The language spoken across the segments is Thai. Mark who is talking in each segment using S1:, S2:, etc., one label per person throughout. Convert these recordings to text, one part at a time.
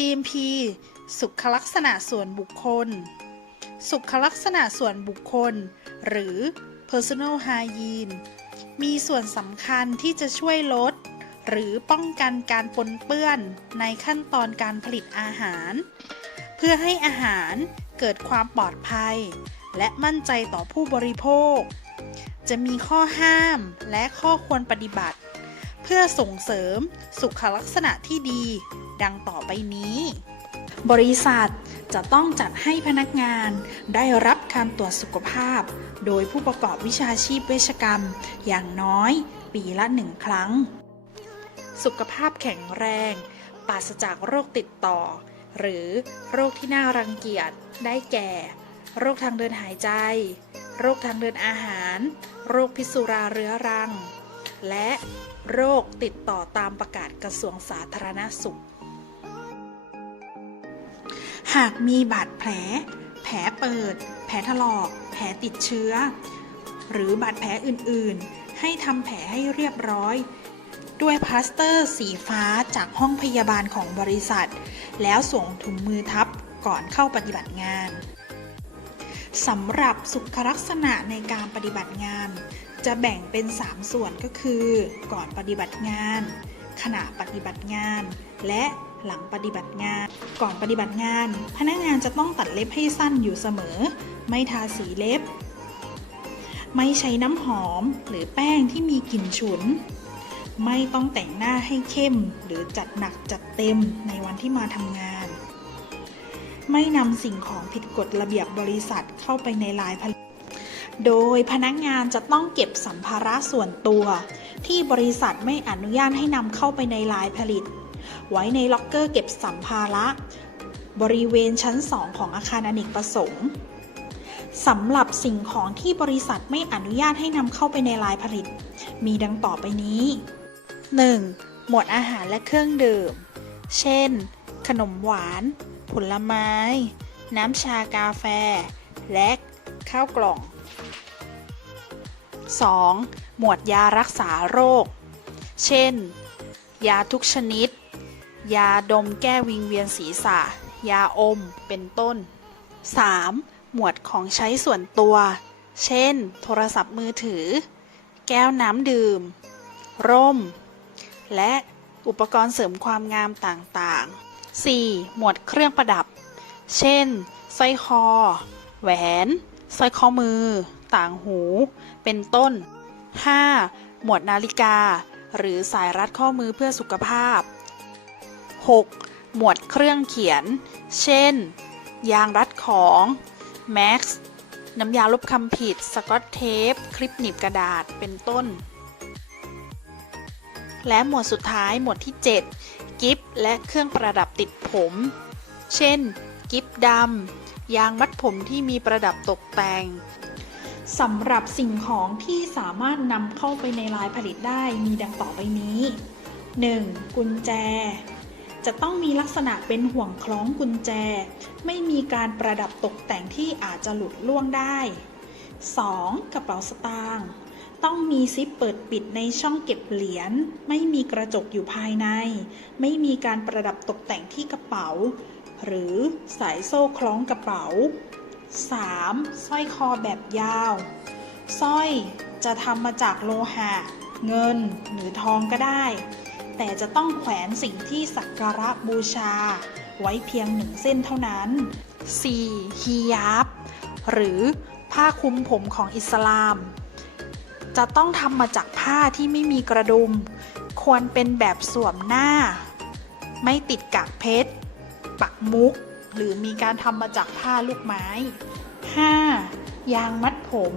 S1: GMP สุขลักษณะส่วนบุคคล สุขลักษณะส่วนบุคคล หรือ personal hygiene มีส่วนสำคัญที่จะช่วยลด หรือป้องกันการปนเปื้อนในขั้นตอนการผลิตอาหาร เพื่อให้อาหารเกิดความปลอดภัย และมั่นใจต่อผู้บริโภค จะมีข้อห้ามและข้อควรปฏิบัติ เพื่อส่งเสริมสุขลักษณะที่ดี ดังต่อไปนี้ บริษัทจะต้องจัดให้พนักงานได้รับการตรวจสุขภาพ โดยผู้ประกอบวิชาชีพเวชกรรม อย่างน้อยปีละหนึ่งครั้ง สุขภาพแข็งแรง ปราศจากโรคติดต่อ หรือโรคที่น่ารังเกียจได้แก่ โรคทางเดินหายใจ โรคทางเดินอาหาร โรคพิษสุราเรื้อรัง และโรคติดต่อตามประกาศกระทรวงสาธารณสุข หากมีบาดแผล แผลเปิด แผลถลอก แผลติดเชื้อ หรือบาดแผลอื่นๆ ให้ทำแผลให้เรียบร้อย ด้วยพลาสเตอร์สีฟ้าจากห้องพยาบาลของบริษัท แล้วสวมถุงมือทับก่อนเข้าปฏิบัติงานสำหรับสุขลักษณะในการปฏิบัติงาน จะแบ่งเป็น 3 ส่วนก็คือ ก่อนปฏิบัติงาน ขณะปฏิบัติงาน และ หลังปฏิบัติงาน ก่อนปฏิบัติงาน พนักงานจะต้องตัดเล็บให้สั้นอยู่เสมอ ไม่ทาสีเล็บ ไม่ใช้น้ำหอมหรือแป้งที่มีกลิ่นฉุน ไม่ต้องแต่งหน้าให้เข้มหรือจัดหนักจัดเต็มในวันที่มาทำงาน ไม่นำสิ่งของผิดกฎระเบียบบริษัทเข้าไปในลายผลิตโดยพนักงานจะต้องเก็บสัมภาระส่วนตัว ที่บริษัทไม่อนุญาตให้นำเข้าไปในลายผลิต ไว้ในล็อกเกอร์เก็บสัมภาระ บริเวณชั้น 2 ของอาคารอเนกประสงค์สำหรับสิ่งของที่บริษัทไม่อนุญาตให้นำเข้าไปในลายผลิต มีดังต่อไปนี้ 1. หมวดอาหารและเครื่องดื่ม เช่น ขนมหวาน ผลไม้ น้ำชากาแฟ และข้าวกล่อง 2. หมวดยารักษาโรค เช่น ยาทุกชนิด ยาดมแก้วิงเวียนศีรษะ ยาอม เป็นต้น 3. หมวดของใช้ส่วนตัว เช่น โทรศัพท์มือถือ แก้วน้ำดื่ม ร่ม และอุปกรณ์เสริมความงามต่างๆ 4. หมวดเครื่องประดับ เช่น สร้อยคอ แหวน สร้อยข้อมือ ต่างหู เป็นต้น 5. หมวดนาฬิกา หรือสายรัดข้อมือเพื่อสุขภาพ 6. หมวดเครื่องเขียน เช่น ยางรัดของแม็กซ์น้ำยาลบคำผิด สกอตเทป คลิปหนีบกระดาษ เป็นต้น และหมวดสุดท้ายหมวดที่ 7 กิฟและเครื่องประดับติดผม เช่น กิฟดำ ยางมัดผมที่มีประดับตกแต่งสำหรับสิ่งของที่สามารถนำเข้าไปในลายผลิตได้มีดังต่อไปนี้ 1. กุญแจ จะต้องมีลักษณะเป็นห่วงคล้องกุญแจ ไม่มีการประดับตกแต่งที่อาจจะหลุดล่วงได้ 2. กระเป๋าสตางค์ต้องมีซิปเปิดปิดในช่องเก็บเหรียญ ไม่มีกระจกอยู่ภายใน ไม่มีการประดับตกแต่งที่กระเป๋า หรือสายโซ่คล้องกระเป๋า 3. สร้อยคอแบบยาว สร้อยจะทำมาจากโลหะ เงินหรือทองก็ได้ แต่จะต้องแขวนสิ่งที่สักการะบูชา ไว้เพียงหนึ่งเส้นเท่านั้น 4. ฮิญาบหรือผ้าคลุมผมของอิสลาม จะต้องทำมาจากผ้าที่ไม่มีกระดุม ควรเป็นแบบสวมหน้า ไม่ติดกากเพชร ปักมุก หรือมีการทำมาจากผ้าลูกไม้ 5. ยางมัดผม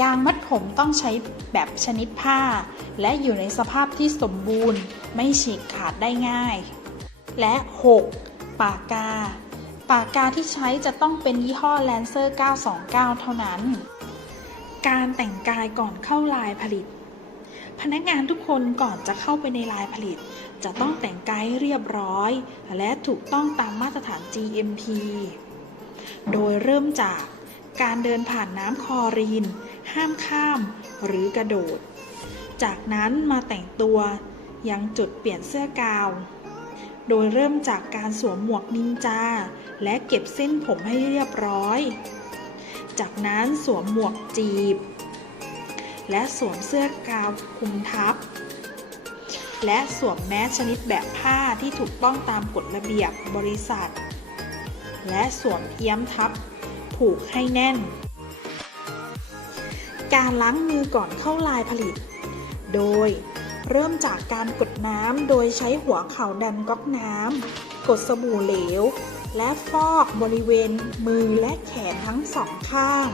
S1: ยางมัดผมต้องใช้แบบชนิดผ้า และอยู่ในสภาพที่สมบูรณ์ ไม่ฉีกขาดได้ง่าย และ 6. ปากกา ปากกาที่ใช้จะต้องเป็นยี่ห้อ Lancer 929 เท่านั้น การแต่งกายก่อนเข้าลายผลิต พนักงานทุกคนก่อนจะเข้าไปในลายผลิต จะต้องแต่งกายให้เรียบร้อย และถูกต้องตามมาตรฐาน GMP โดยเริ่มจากการเดินผ่านน้ำคอรีน ห้ามข้ามหรือกระโดด จากนั้นมาแต่งตัวยังจุดเปลี่ยนเสื้อกาว โดยเริ่มจากการสวมหมวกนินจา และเก็บเส้นผมให้เรียบร้อย จากนั้นสวมหมวกจีบ และสวมเสื้อกาวคลุมทับ และสวมแมสชนิดแบบผ้าที่ถูกต้องตามกฎระเบียบบริษัท และสวมเอี้ยมทับผูกให้แน่น การล้างมือก่อนเข้าลายผลิต โดยเริ่มจากการกดน้ำโดยใช้หัวเข่าดันก๊อกน้ำ กดสบู่เหลว และฟอกบริเวณมือและแขนทั้งสองข้าง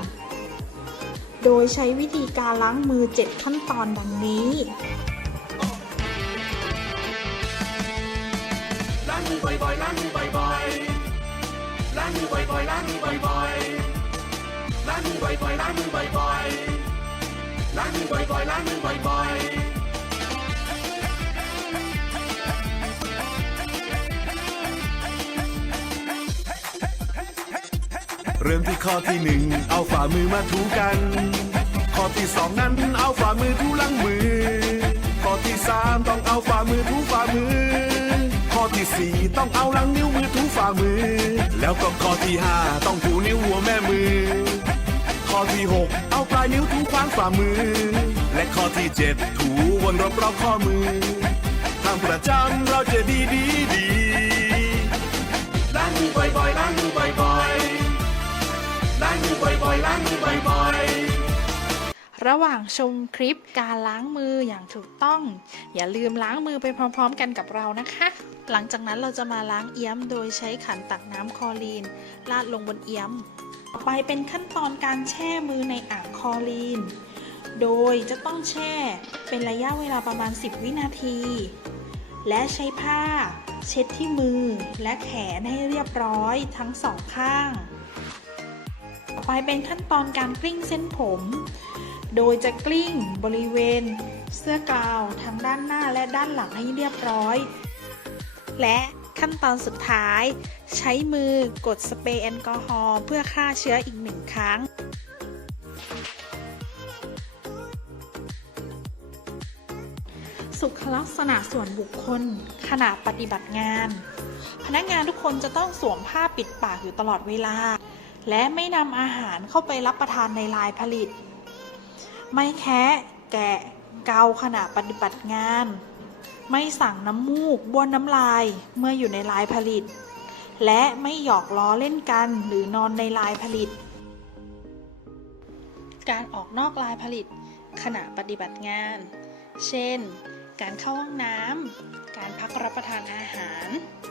S1: โดยใช้วิธีการล้างมือ 7 ขั้นตอนดังนี้
S2: ล้างมือบ่อยๆ ล้างมือบ่อยๆ ล้างมือบ่อยๆ ล้างมือบ่อยๆ ล้างมือบ่อยๆ ล้างมือบ่อยๆ ล้างมือบ่อยๆล้างมือบ่อยๆเริ่มที่ข้อที่หนึ่งเอาฝ่ามือมาถูกัน ข้อที่สองนั้นเอาฝ่ามือถูหลังมือ ข้อที่สามต้องเอาฝ่ามือถูฝ่ามือ ข้อที่สี่ต้องเอาหลังนิ้วมือถูฝ่ามือ แล้วก็ข้อที่ห้าต้องถูนิ้วหัวแม่มือ ข้อที่หกเอาปลายนิ้วถูขวางฝ่ามือ และข้อที่เจ็ดถูวนรอบๆข้อมือทำประจำเราจะดีดีดีล้างมือบ่อยๆล้างมือบ่อยๆล้างมือบ่อยๆล้างมือบ่อยๆ
S1: ระหว่างชมคลิปการล้างมืออย่างถูกต้อง อย่าลืมล้างมือไปพร้อม ๆ กันกับเรานะคะ หลังจากนั้นเราจะมาล้างเอี้ยมโดยใช้ขันตักน้ำคลอรีนราดลงบนเอี้ยม ต่อไปเป็นขั้นตอนการแช่มือในอ่างคอรีน โดยจะต้องแช่เป็นระยะเวลาประมาณ 10 วินาที และใช้ผ้า เช็ดที่มือและแขนให้เรียบร้อยทั้งสองข้าง ต่อไปเป็นขั้นตอนการกลิ้งเส้นผม โดยจะกลิ้งบริเวณ เสื้อกาวทั้งด้านหน้าและด้านหลังให้เรียบร้อย และ ขั้นตอนสุดท้าย ใช้มือกดสเปรย์แอลกอฮอล์เพื่อฆ่าเชื้ออีกหนึ่งครั้งสุขลักษณะส่วนบุคคลขณะปฏิบัติงาน พนักงานทุกคนจะต้องสวมผ้าปิดปากอยู่ตลอดเวลา และไม่นำอาหารเข้าไปรับประทานในลายผลิต ไม่แคะแกะเกาขณะปฏิบัติงาน ไม่สั่งน้ำมูกบ้วนน้ำลายเมื่ออยู่ในลายผลิต และไม่หยอกล้อเล่นกันหรือนอนในลายผลิต การออกนอกลายผลิต ขณะปฏิบัติงาน เช่น การเข้าห้องน้ำการพักรับประทานอาหาร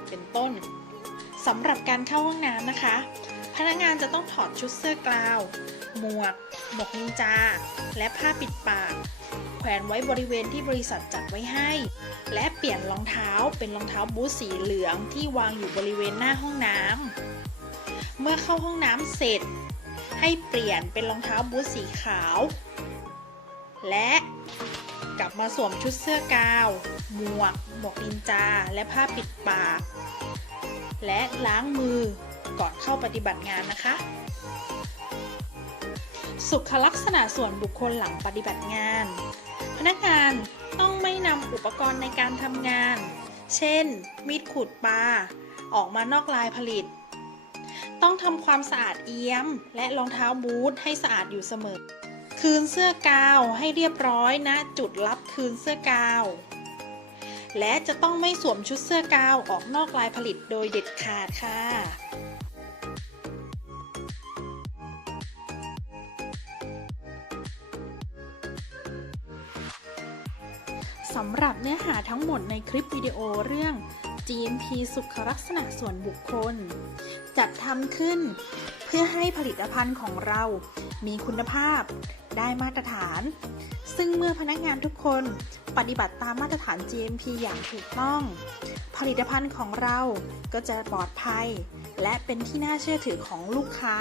S1: เป็นต้นสำหรับการเข้าห้องน้ำนะคะ พนักงานจะต้องถอดชุดเสื้อกลาว หมวก หมวกนินจา และผ้าปิดปาก แขวนไว้บริเวณที่บริษัทจัดไว้ให้ และเปลี่ยนรองเท้าเป็นรองเท้าบูทสีเหลืองที่วางอยู่บริเวณหน้าห้องน้ำ เมื่อเข้าห้องน้ำเสร็จ ให้เปลี่ยนเป็นรองเท้าบูทสีขาว และกลับมาสวมชุดเสื้อกาว หมวก หมวกนินจา และผ้าปิดปาก และล้างมือก่อนเข้าปฏิบัติงานนะคะ สุขลักษณะส่วนบุคคลหลังปฏิบัติงาน พนักงานต้องไม่นำอุปกรณ์ในการทำงาน เช่น มีดขูดปลาออกมานอกลายผลิต ต้องทำความสะอาดเอี้ยม และรองเท้าบูทให้สะอาดอยู่เสมอ คืนเสื้อกาวให้เรียบร้อยณจุดรับคืนเสื้อกาว และจะต้องไม่สวมชุดเสื้อกาวออกนอกลายผลิตโดยเด็ดขาดค่ะ สำหรับเนื้อหาทั้งหมดในคลิปวิดีโอเรื่อง GMP สุขลักษณะส่วนบุคคล จัดทำขึ้น เพื่อให้ผลิตภัณฑ์ของเรา มีคุณภาพ ได้มาตรฐาน ซึ่งเมื่อพนักงานทุกคนปฏิบัติตามมาตรฐาน GMP อย่างถูกต้อง ผลิตภัณฑ์ของเราก็จะปลอดภัย และเป็นที่น่าเชื่อถือของลูกค้า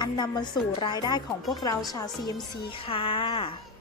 S1: อันนำมาสู่รายได้ของพวกเราชาว CMC ค่ะ